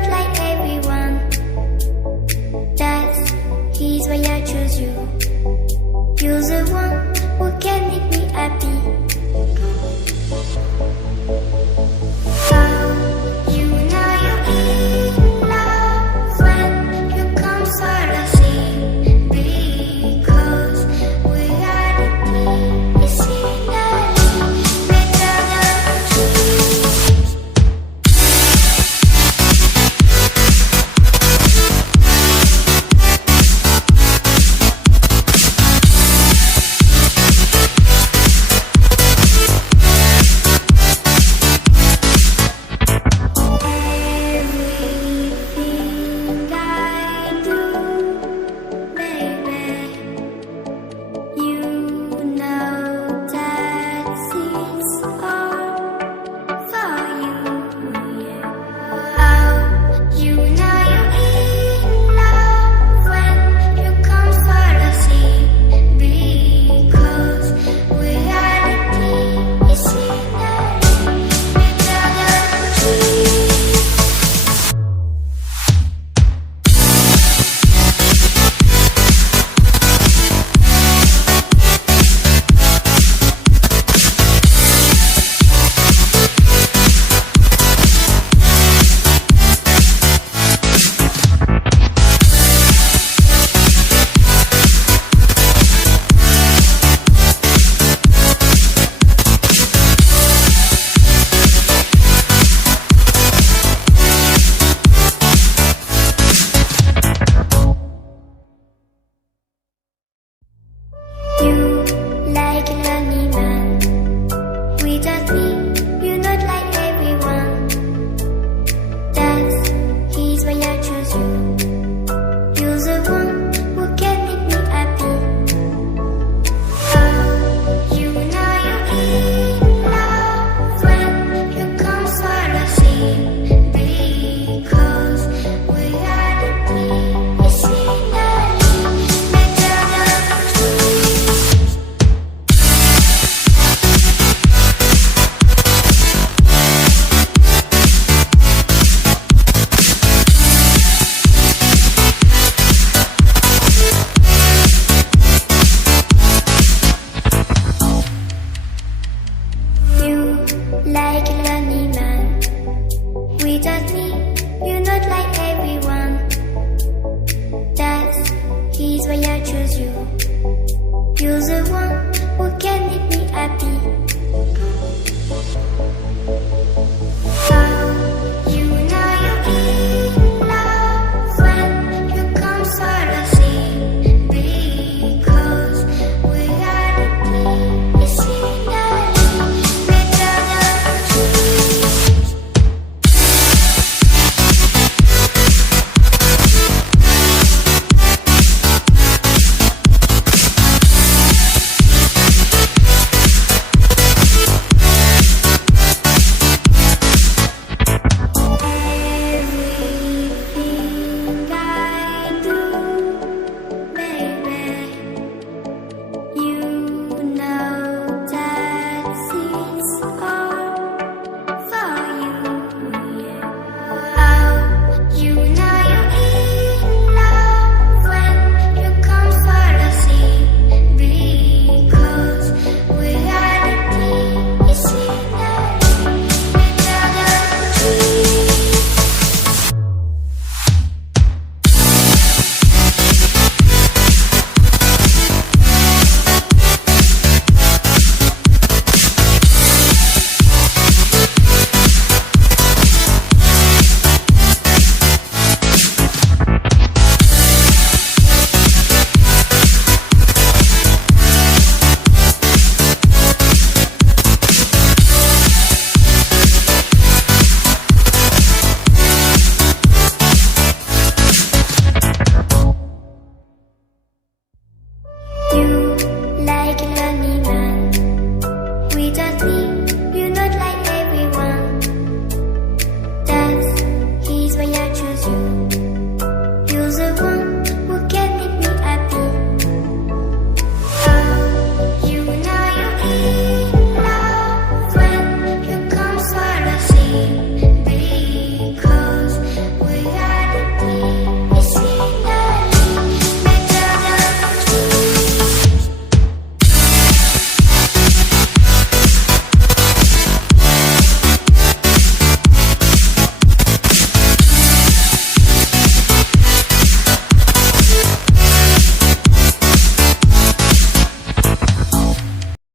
not like everyone. That's he's why I choose you. You're the one who can make me happy. Oh, you know you're in love when you come for the same. Because reality is finally better than dreams. Everything I do, baby, you know that it's all for you, yeah. Oh, you know you're in love when you come for the same. Because reality is finally better than dreams. You like a lonely man. Without me, you're not like everyone. That's he's why I choose you. You're the one who can make me happy. Oh, you know you're in love when you come for the same. Because reality is finally better than dreams. You like a lonely man. Without me, you're not like